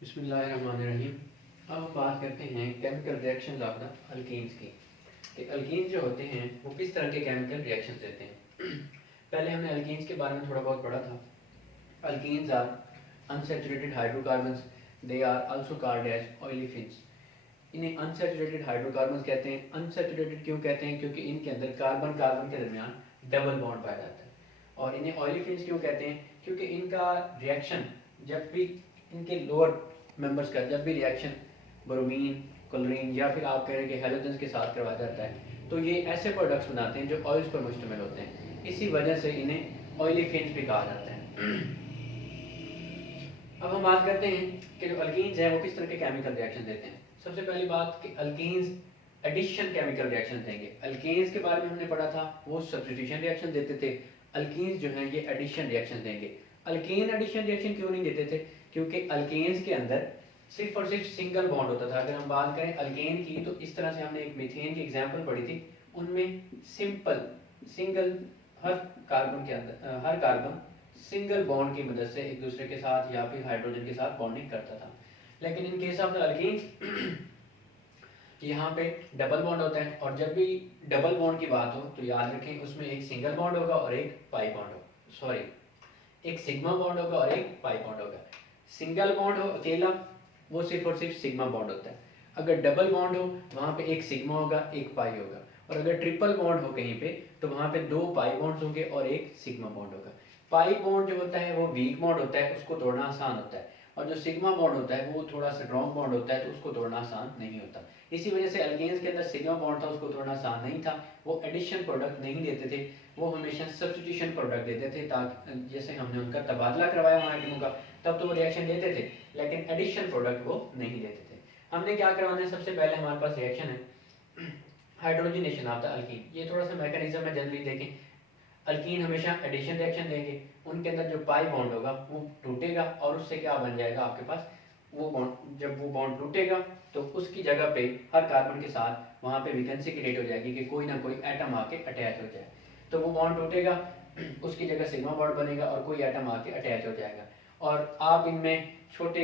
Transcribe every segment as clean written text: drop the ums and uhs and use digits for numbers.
बिस्मिल्लाहिर्रहमानिर्रहीम। अब हम बात करते हैं chemical reactions of the alkenes की, कि अल्कीन्स जो होते हैं वो किस तरह के केमिकल रिएक्शंस देते हैं। पहले हमने अल्कीन्स के बारे में थोड़ा बहुत पढ़ा था। Alkenes are unsaturated hydrocarbons, they are also called as olefins. इन्हें अनसैचुरेटेड हाइड्रोकार्बन्स कहते हैं। अनसैचुरेटेड क्यों कहते हैं? क्योंकि इनके अंदर कार्बन कार्बन के दरमियान डबल बॉन्ड पाया जाता है। और इन्हें ऑयलीफिन्स क्यों कहते हैं? क्योंकि इनका रिएक्शन जब भी इनके लोअर मेंबर्स का जब भी रिएक्शन ब्रोमीन, क्लोरीन या फिर आप कह रहे हैं कि हैलोजन्स के साथ करवाया जाता है तो ये ऐसे प्रोडक्ट्स बनाते हैं जो ऑयल्स पर मुश्तमिल होते हैं। इसी वजह से इन्हें ऑयलीफिन्स भी कहा जाता है। अब हम बात करते हैं कि जो अल्कीन्स हैं वो किस तरह के केमिकल रिएक्शन देते हैं। सबसे पहली बात कि अल्कीन्स एडिशन केमिकल रिएक्शन देंगे। अल्कीन्स के बारे में हमने पढ़ा था, वो सब्स्टिट्यूशन रिएक्शन देते थे। अल्कीन्स जो हैं ये एडिशन रिएक्शन देंगे। अल्कीन एडिशन रिएक्शन क्यों नहीं देते थे? क्योंकि अल्कीन्स के अंदर सिर्फ और सिर्फ सिंगल बॉन्ड होता था। अगर हम बात करें अल्केन की तो इस तरह से हमने एक मीथेन की एग्जांपल पढ़ी थी, उनमें सिंपल सिंगल हर कार्बन के अंदर हर कार्बन सिंगल बॉन्ड की मदद से एक दूसरे के साथ या फिर हाइड्रोजन के साथ बॉन्डिंग करता था। लेकिन in case of the alkenes यहाँ पे डबल बॉन्ड होता है, और जब भी डबल बॉन्ड की बात हो तो याद रखें उसमें एक सिंगल बॉन्ड होगा और एक पाई बॉन्ड होगा, सॉरी एक सिग्मा बॉन्ड होगा और एक पाई बॉन्ड होगा। सिंगल बॉन्ड हो अकेला वो सिर्फ और सिर्फ सिग्मा बॉन्ड होता है। अगर डबल बॉन्ड हो वहाँ पे एक सिग्मा होगा एक पाई होगा, और अगर ट्रिपल बॉन्ड हो कहीं पे तो वहाँ पे दो पाई बॉन्ड्स होंगे और एक सिग्मा बॉन्ड होगा। पाई बॉन्ड जो होता है वो वीक बॉन्ड होता है, उसको तोड़ना आसान होता है, और जो सिग्मा बॉन्ड होता है वो थोड़ा स्ट्रॉन्ग बॉन्ड होता है तो उसको तोड़ना आसान नहीं होता। इसी वजह से अल्केन्स के अंदर सिग्मा बॉन्ड था, उसको तोड़ना आसान नहीं था। वो एडिशन प्रोडक्ट नहीं देते थे, वो हमेशा सब्स्टिट्यूशन प्रोडक्ट देते थे, ताकि जैसे हमने उनका तबादला करवाया वहाँ आइटमों का तब तो वो रिएक्शन देते थे, लेकिन एडिशन प्रोडक्ट वो नहीं देते थे। हमने क्या करवाना है? सबसे पहले हमारे पास रिएक्शन है हाइड्रोजनेशन ऑफ द अल्कीन। ये थोड़ा सा मैकेनिज्म है, जनरली देखें। अल्कीन हमेशा एडिशन रिएक्शन देंगे, उनके अंदर जो पाई बॉन्ड होगा वो टूटेगा और उससे क्या बन जाएगा आपके पास वो बॉन्ड। जब वो बॉन्ड टूटेगा तो उसकी जगह पे हर कार्बन के साथ वहाँ पे वैकेंसी क्रिएट हो जाएगी कि कोई ना कोई एटम आके अटैच हो जाए। तो वो बॉन्ड टूटेगा, उसकी जगह सिग्मा बॉन्ड बनेगा और कोई एटम आके अटैच हो जाएगा। और आप इनमें छोटे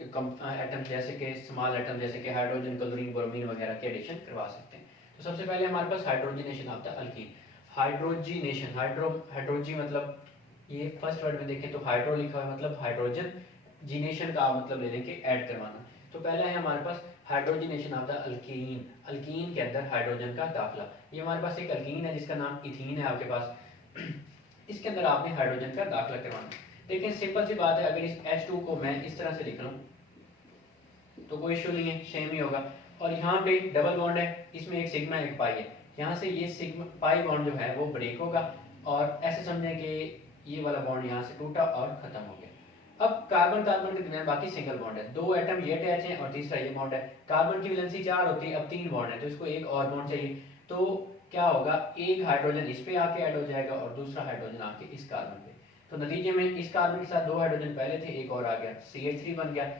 एटम जैसे कि स्मॉल एटम जैसे कि हाइड्रोजन, क्लोरीन, ब्रोमीन वगैरह के एडिशन करवा सकते हैं। तो सबसे पहले हमारे पास हाइड्रोजनेशन ऑफ द अल्कीन। हाइड्रोजीनेशन, हाइड्रोजी मतलब ये फर्स्ट वर्ड में देखें तो हाइड्रो लिखा है मतलब हाइड्रोजन, जीनेशन का मतलब ले लें कि ऐड करवाना। तो पहला है हमारे पास hydrogenation of the alkene. Alkene के अंदर हाइड्रोजन का दाखिला। ये हमारे पास एक अल्कीन है जिसका नाम इथीन है आपके पास, इसके अंदर आपने हाइड्रोजन का दाखिला करवाना। देखिए सिंपल सी बात है, अगर इस H2 को मैं इस तरह से लिख लूँ तो कोई इशू नहीं है, सेम ही होगा। और यहाँ पे डबल बॉन्ड है, इसमें एक सिग्मा एक पाई है, यहाँ से ये सिग्मा पाई बॉन्ड जो है वो ब्रेक होगा और ऐसे समझें कि ये वाला बॉन्ड यहाँ से टूटा और खत्म हो गया। अब कार्बन कार्बन के दरमियान बाकी सिंगल बॉन्ड है, दो एटम ये अटैच हैं और तीसरा ये बॉन्ड है। कार्बन की वैलेंसी 4 होती है, अब 3 बॉन्ड है तो इसको एक और बॉन्ड चाहिए। तो क्या होगा, एक हाइड्रोजन इस पे आके ऐड हो जाएगा और दूसरा हाइड्रोजन आके इस कार्बन पे। तो नतीजे में इस कार्बन के साथ दो हाइड्रोजन पहले थे, एक और आ गया, CH3 बन गया।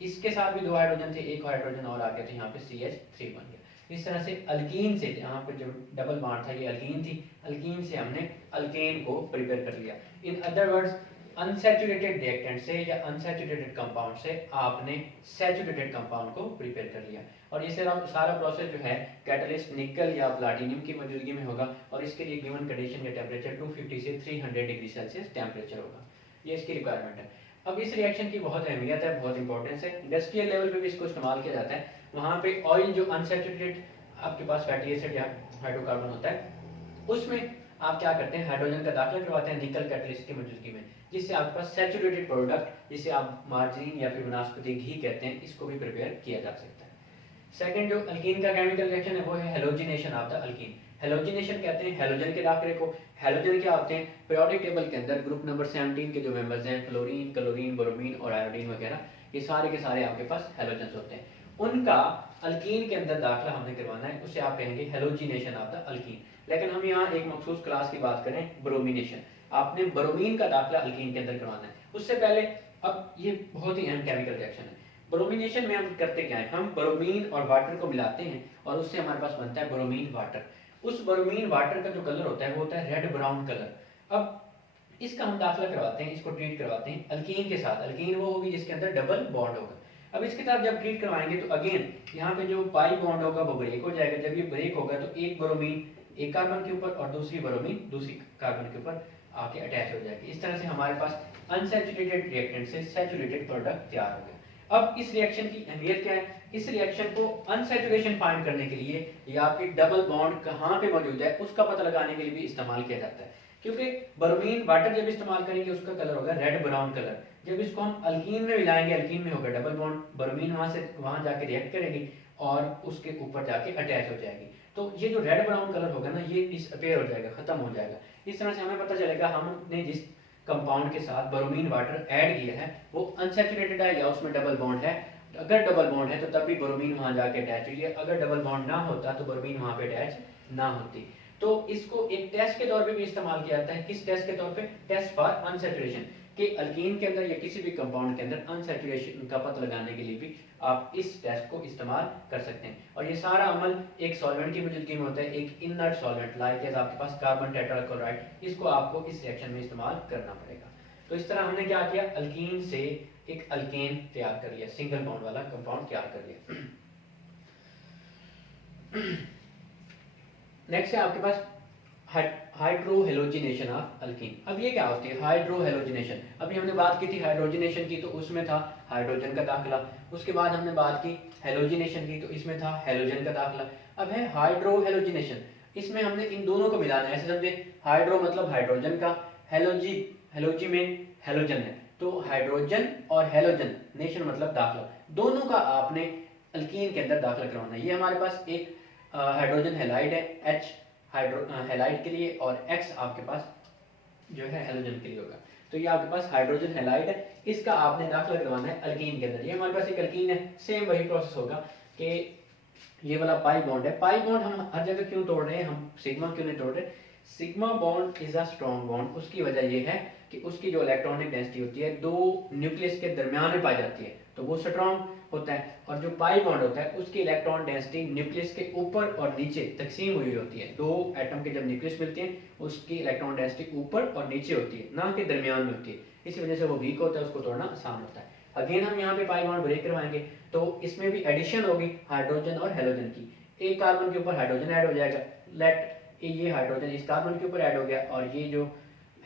इसके साथ भी दो हाइड्रोजन थे, एक हाइड्रोजन और आ गया तो यहाँ पे CH3 बन गया। इस तरह से अल्कीन से, यहाँ पे जो डबल बॉन्ड था ये अल्कीन थी, अल्कीन से हमने अल्केन को प्रिपेयर कर लिया। In other words unsaturated reactant से या अनसैचुरेटेड कंपाउंड से आपने सैचुरेटेड कंपाउंड को प्रिपेयर कर लिया। और ये सारा प्रोसेस जो है कैटलिस्ट निकल या प्लाटिनियम की मौजूदगी में होगा, और इसके लिए गिवन कंडीशन या टेम्परेचर 250 से 300 डिग्री सेल्सियस टेम्परेचर होगा। ये इसकी रिक्वायरमेंट है। अब इस रिएक्शन की बहुत अहमियत है, बहुत इंपॉर्टेंस है, इंडस्ट्रियल लेवल पे भी इसको इस्तेमाल किया जाता है। वहाँ पे ऑयल जो अनसैचुरेटेड आपके पास फैटी एसिड या हाइड्रोकार्बन होता है उसमें आप क्या करते हैं, हाइड्रोजन का दाखिला करवाते हैं निकल कैटलिस्ट की मौजूदगी में, जिससे आपके पास सैचुरेटेड प्रोडक्ट जिसे आप मार्जिन या फिर वनस्पति घी कहते हैं, इसको भी प्रिपेयर किया जा सकता है। सेकंड जो अल्कीन का केमिकल रिएक्शन है वो है halogenation of the alkyne. Halogenation कहते हैं हेलोजन के दाखिले को। हेलोजन क्या होते हैं? पीरियोडिक टेबल के अंदर ग्रुप नंबर 17 के जो मेंबर्स हैं, फ्लोरीन, क्लोरीन, ब्रोमीन और आयोडीन वगैरह, ये सारे के सारे आपके पास हेलोजन्स होते हैं। उनका अल्कीन के अंदर दाखिला हमने करवाना है, उसे आप कहेंगे हेलोजिनेशन ऑफ द अल्कीन। लेकिन हम यहाँ एक मखसूस क्लास की बात करें, ब्रोमिनेशन। आपने ब्रोमीन का दाखिला अल्कीन के अंदर करवाना है। उससे पहले अब ये बहुत ही अहम केमिकल रिएक्शन है। ब्रोमिनेशन में हम करते क्या है, हम ब्रोमीन और वाटर को मिलाते हैं और उससे हमारे पास बनता है ब्रोमीन वाटर। उस ब्रोमीन वाटर का जो कलर होता है वो होता है रेड ब्राउन कलर। अब इसका हम दाखिला करवाते हैं, इसको ट्रीट करवाते हैं अल्कीन के साथ। अल्कीन वो होगी जिसके अंदर डबल बॉन्ड होगा। अब इसके साथ जब ट्रीट करवाएंगे तो अगेन यहाँ पे जो पाई बॉन्ड होगा वो ब्रेक हो जाएगा। जब ये ब्रेक होगा तो एक ब्रोमीन एक कार्बन के ऊपर और दूसरी ब्रोमीन दूसरी कार्बन के ऊपर आके अटैच हो जाएगी। इस तरह से हमारे पास अनसैचुरेटेड रिएक्टेंट से सैचुरेटेड प्रोडक्ट तैयार हो गया। अब इस रिएक्शन की अहमियत क्या है? इस रिएक्शन को अनसैचुरेशन फाइंड करने के लिए या आपकी डबल बॉन्ड कहाँ पे मौजूद है उसका पता लगाने के लिए भी इस्तेमाल किया जाता है। क्योंकि ब्रोमीन वाटर जब इस्तेमाल करेंगे उसका कलर होगा रेड ब्राउन कलर। जब इसको हम अल्कीन में मिलाएंगे, अल्कीन में होगा डबल बॉन्ड, ब्रोमीन वहां जाके रिएक्ट करेगी और उसके ऊपर जाके अटैच हो जाएगी। तो ये जो रेड ब्राउन कलर होगा ना, ये डिसअपीयर हो जाएगा, खत्म हो जाएगा। इस तरह से हमें पता चलेगा हमने जिस कंपाउंड के साथ ब्रोमीन वाटर ऐड किया है वो अनसैचुरेटेड है या उसमें डबल बॉन्ड है। अगर डबल बॉन्ड है तो तब भी ब्रोमीन वहां जाके अटैच हुई है, अगर डबल बॉन्ड ना होता तो ब्रोमीन वहां पे अटैच ना होती। तो इसको एक टेस्ट के तौर पे भी इस्तेमाल किया जाता है। किस टेस्ट के तौर पे? टेस्ट फॉर अनसैचुरेशन, कि अल्कीन के अंदर या किसी भी कंपाउंड के अंदर अनसैचुरेशन का पता लगाने के लिए भी आप इस टेस्ट को इस्तेमाल कर सकते हैं। और ये सारा अमल एक सॉल्वेंट की मौजूदगी में होता है, एक इनर्ट सॉल्वेंट लाइक एज आपके पास कार्बन टेट्राक्लोराइड, इसको आपको इस रिएक्शन में इस्तेमाल करना पड़ेगा। तो इस तरह हमने क्या किया, अल्कीन से एक अल्केन तैयार कर लिया, सिंगल बॉन्ड वाला कंपाउंड तैयार कर लिया। नेक्स्ट है आपके पास हाइड्रोहेलोजिनेशन ऑफ अल्कीन। अब ये क्या होती है हाइड्रोहेलोजिनेशन? अभी हमने बात की थी हाइड्रोजनेशन की, तो उसमें था हाइड्रोजन का दाखिला। उसके बाद हमने बात की हेलोजिनेशन की, तो इसमें था हेलोजन का दाखिला। अब है हाइड्रोहेलोजिनेशन, इसमें हमने इन दोनों को मिलाना है। ऐसे समझे, हाइड्रो मतलब हाइड्रोजन का, हेलोजी में हेलोजन है, तो हाइड्रोजन और हेलोजन नेशन मतलब दाखिला, दोनों का आपने अल्कीन के अंदर दाखिला करवाना है। ये हमारे पास एक हाइड्रोजन हेलाइड है, H हेलाइड के लिए, और X आपके पास जो है हेलोजन के लिए होगा। तो ये आपके पास हाइड्रोजन हेलाइड है, इसका आपने दाखिला करवाना है अल्कीन के अंदर। ये हमारे पास एक अल्कीन है, सेम वही प्रोसेस होगा कि ये वाला पाई बॉन्ड है। पाई बॉन्ड हम हर जगह क्यों तोड़ रहे हैं, हम सिग्मा क्यों नहीं तोड़ रहे? Sigma bond is a strong bond. उसकी वजह ये है कि उसकी जो इलेक्ट्रॉनिक डेंसिटी होती है दो न्यूक्लियस के दरमियान में पाई जाती है, तो वो स्ट्रॉन्ग होता है। और जो पाई बॉन्ड होता है उसकी इलेक्ट्रॉन डेंसिटी न्यूक्लियस के ऊपर और नीचे तकसीम हुई होती है। दो एटम के जब न्यूक्लियस मिलते हैं उसकी इलेक्ट्रॉन डेंसिटी ऊपर और नीचे होती है, ना कि दरमियान में होती है। इसी वजह से वो वीक होता है, उसको तोड़ना आसान होता है। अगेन हम यहाँ पे पाई बॉन्ड ब्रेक करवाएंगे तो इसमें भी एडिशन होगी हाइड्रोजन और हेलोजन की। एक कार्बन के ऊपर हाइड्रोजन ऐड हो जाएगा, लेट ये हाइड्रोजन इस कार्बन के ऊपर ऐड हो गया और ये जो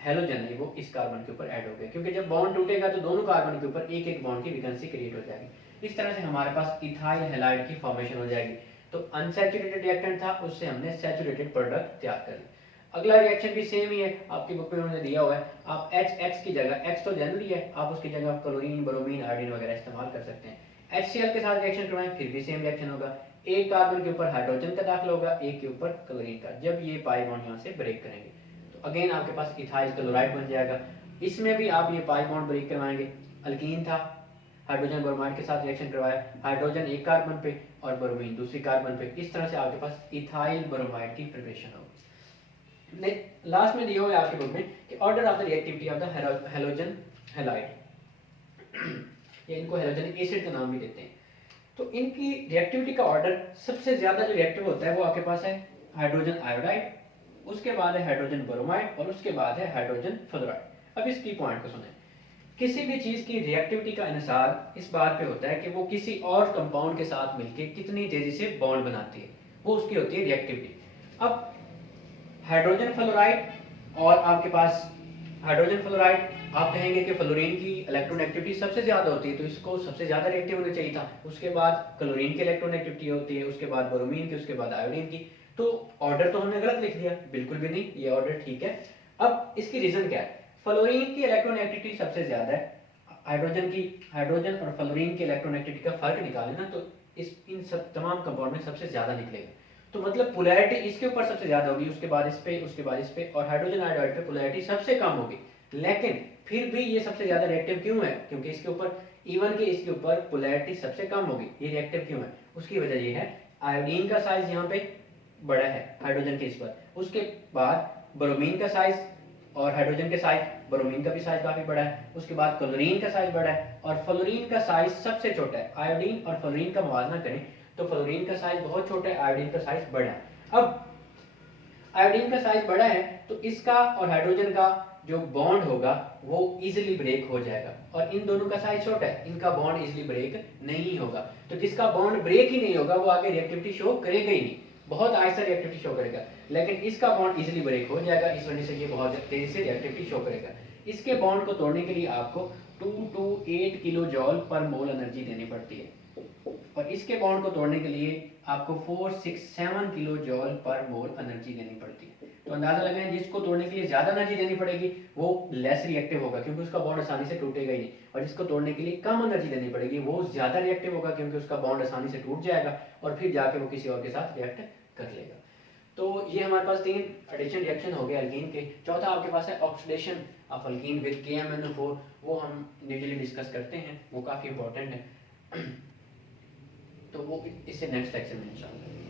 हेलोजन है वो इस कार्बन के ऊपर ऐड हो गया, क्योंकि जब बॉन्ड टूटेगा तो दोनों कार्बन के ऊपर एक एक बॉन्ड की वैकेंसी क्रिएट हो जाएगी। इस तरह से हमारे पास इथाइल हैलाइड की फॉर्मेशन हो जाएगी। तो अनसैचुरेटेड रिएक्टेंट था, उससे हमने सैचुरेटेड प्रोडक्ट तैयार कर लिया। अगला रिएक्शन भी सेम ही है, आपकी बुक में उन्होंने दिया हुआ है। आप HX की जगह, X तो जनरली है, आप उसकी जगह क्लोरीन, ब्रोमीन, आयोडीन वगैरह इस्तेमाल कर सकते हैं। HCl के साथ रिएक्शन करवाएं फिर भी सेम रिएक्शन होगा, एक कार्बन के ऊपर हाइड्रोजन का दाखिला होगा, एक के ऊपर क्लोरीन का। जब ये पाई बॉन्ड यहाँ से ब्रेक करेंगे तो अगेन आपके पास इथाइल क्लोराइड बन जाएगा। इसमें भी आप ये पाई बॉन्ड ब्रेक करवाएंगे, अल्कीन था, हाइड्रोजन ब्रोमाइड के साथ रिएक्शन करवाया, हाइड्रोजन एक कार्बन पे और ब्रोमीन दूसरी कार्बन पे। इस तरह से आपके पास इथाइल ब्रोमाइड की प्रिपरेशन होगी। लास्ट में दिया हुआ है आपकी बुक में कि order of the reactivity of the halogen halide, या इनको हेलोजन एसिड का नाम भी देते हैं। तो इनकी रिएक्टिविटी का ऑर्डर, सबसे ज्यादा जो रिएक्टिव होता है वो आपके पास है हाइड्रोजन आयोडाइड, उसके बाद है हाइड्रोजन ब्रोमाइड और उसके बाद है हाइड्रोजन फ्लोराइड। अब इस की पॉइंट को सुने, किसी भी चीज की रिएक्टिविटी का अनुसार इस बात पे होता है कि वो किसी और कंपाउंड के साथ मिलकर कितनी तेजी से बॉन्ड बनाती है, वो उसकी होती है रिएक्टिविटी। अब हाइड्रोजन फ्लोराइड और आपके पास हाइड्रोजन फ्लोराइड, आप कहेंगे कि फ्लोरीन की इलेक्ट्रोनेगेटिविटी सबसे ज्यादा होती है तो इसको सबसे ज्यादा रिएक्टिव होना चाहिए था। उसके बाद क्लोरीन की इलेक्ट्रोनेगेटिविटी होती है, उसके बाद ब्रोमीन की, उसके बाद आयोडीन की। तो ऑर्डर तो हमने गलत लिख दिया, बिल्कुल भी नहीं, ये ऑर्डर ठीक है। अब इसकी रीजन क्या है? फ्लोरीन की इलेक्ट्रोनेगेटिविटी सबसे ज्यादा है, हाइड्रोजन और फ्लोरीन की इलेक्ट्रोनेगेटिविटी का फर्क निकाले ना तो इन सब तमाम कंपाउंड में सबसे ज्यादा निकलेगा। तो मतलब पोलैरिटी इसके ऊपर सबसे ज्यादा होगी, उसके बाद इस पे, उसके बाद इस पे, और हाइड्रोजन आयोडाइड पे पोलैरिटी सबसे कम होगी। लेकिन फिर भी ये सबसे ज्यादा रिएक्टिव क्यों है? क्योंकि इसके ऊपर इवन के इसके ऊपर पोलैरिटी सबसे कम होगी। ये रिएक्टिव क्यों है? उसकी वजह ये है आयोडीन का साइज यहाँ पे बड़ा है हाइड्रोजन के इस पर, उसके बाद ब्रोमीन का साइज और हाइड्रोजन के साइज, ब्रोमीन का भी साइज काफी बड़ा है, उसके बाद क्लोरीन का साइज बड़ा है और फ्लोरीन का साइज सबसे छोटा है। आयोडीन और फ्लोरीन का मुवाजना करें तो फ्लोरीन का साइज बहुत छोटा है, आयोडीन का साइज बड़ा है। अब आयोडीन का साइज बड़ा है तो इसका और हाइड्रोजन का जो बॉन्ड होगा वो इजीली ब्रेक हो जाएगा, और इन दोनों का साइज छोटा है, इनका बॉन्ड इजीली ब्रेक नहीं होगा। तो जिसका बॉन्ड ब्रेक ही नहीं होगा वो आगे रिएक्टिविटी शो करेगा ही नहीं, बहुत आहिस्ता रिएक्टिविटी शो करेगा। लेकिन इसका बॉन्ड इजीली ब्रेक हो जाएगा, इस वजह से ये बहुत तेजी से रिएक्टिविटी शो करेगा। इसके बॉन्ड को तोड़ने के लिए आपको 2 to 8 किलो जॉल पर मोल एनर्जी देनी पड़ती है, और इसके बॉन्ड को तोड़ने के लिए आपको 4, 6, 7 किलो जॉल पर मोल एनर्जी देनी पड़ती है। तो अंदाजा लगाएं, जिसको तोड़ने के लिए ज्यादा एनर्जी देनी पड़ेगी वो लेस रिएक्टिव होगा क्योंकि उसका बॉन्ड आसानी से टूटेगा ही नहीं, और जिसको तोड़ने के लिए कम एनर्जी देनी पड़ेगी वो ज्यादा रिएक्टिव होगा क्योंकि उसका बॉन्ड आसानी से टूट जाएगा और फिर जाके वो किसी और के साथ रिएक्ट कर लेगा। तो ये हमारे पास 3 एडिशन रिएक्शन हो गए अल्कीन के। चौथा आपके पास है oxidation of alkyne with KMnO4, वो हम यूजुअली डिस्कस करते हैं, वो काफ़ी इंपॉर्टेंट है। तो वो इससे नेक्स्ट लेक्चर में इंशाल्लाह।